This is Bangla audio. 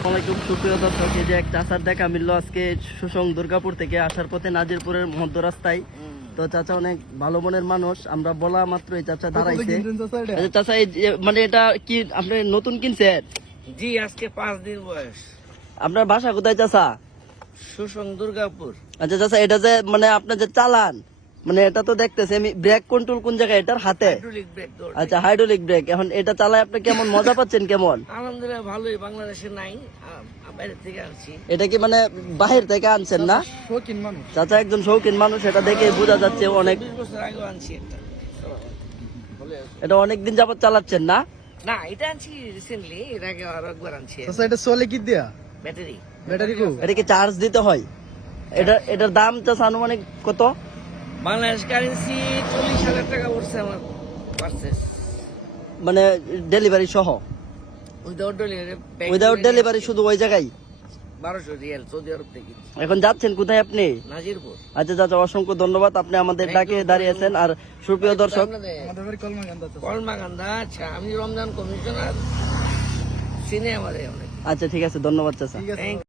আসসালামাইকুম সুপ্রিয় দর্শক, এই যে এক চাচার দেখা মিললো আজকে সুসং দুর্গাপুর থেকে আসার পথে নাজিরপুরের মধ্য রাস্তায়। তো চাচা অনেক ভালো মনের মানুষ, আমরা বলা মাত্র এই চাচা দাঁড়াইছে। চাচা এই মানে এটা কি আপনি নতুন কিনছেন? জি, আজকে 5 দিন বয়স। আপনার বাসা কোথায় চাচা? সুসং দুর্গাপুর। আচ্ছা চাচা, এটা যে মানে আপনি যে চালান, মানে এটা তো দেখতেছি আমি ব্রেক কন্ট্রোল কোন জায়গায় এটার হাতে? হাইড্রোলিক ব্রেক দৌড়। আচ্ছা হাইড্রোলিক ব্রেক। এখন এটা চালায় আপনি কেমন মজা পাচ্ছেন কেমন? আলহামদুলিল্লাহ ভালোই, বাংলাদেশে নাই, বাইরে থেকে আনছি। এটা কি মানে বাহির থেকে আনছেন না? শৌখিন মানুষ, চাচা একজন শৌখিন মানুষ, এটা দেখে বোঝা যাচ্ছে। অনেক 20 বছর আগে আনছি একটা। এটা অনেকদিন যাবত চালাচ্ছেন না? না, এটা আনছি রিসেন্টলি, এর আগে আরো একবার আনছি। আচ্ছা, এটা চলে কি দিয়া? ব্যাটারি। ব্যাটারি কো? এটা কি চার্জ দিতে হয়? এটার দাম চাচা আনুমানিক কত? বাংলাদেশ কারেন্সি 40,000 টাকা পড়ছে আমার পারচেস, মানে ডেলিভারি সহ? Without delivery. উইদাউট ডেলিভারি শুধু ওই জায়গায়? 1200 রিয়াল, সৌদি আরব থেকে। এখন যাচ্ছেন কোথায় আপনি? নাজিরপুর। আচ্ছা চাচা, অসংখ্য ধন্যবাদ, আপনি আমাদের ডাকে দাঁড়িয়েছেন। আর সুপ্রিয় দর্শক, আমাদের বাড়ি কলমাকান্দা। কলমাকান্দা। আচ্ছা, আমি রমজান কমিশনার, চিনে আমাদের অনেক। আচ্ছা ঠিক আছে, ধন্যবাদ চাচা। ঠিক আছে।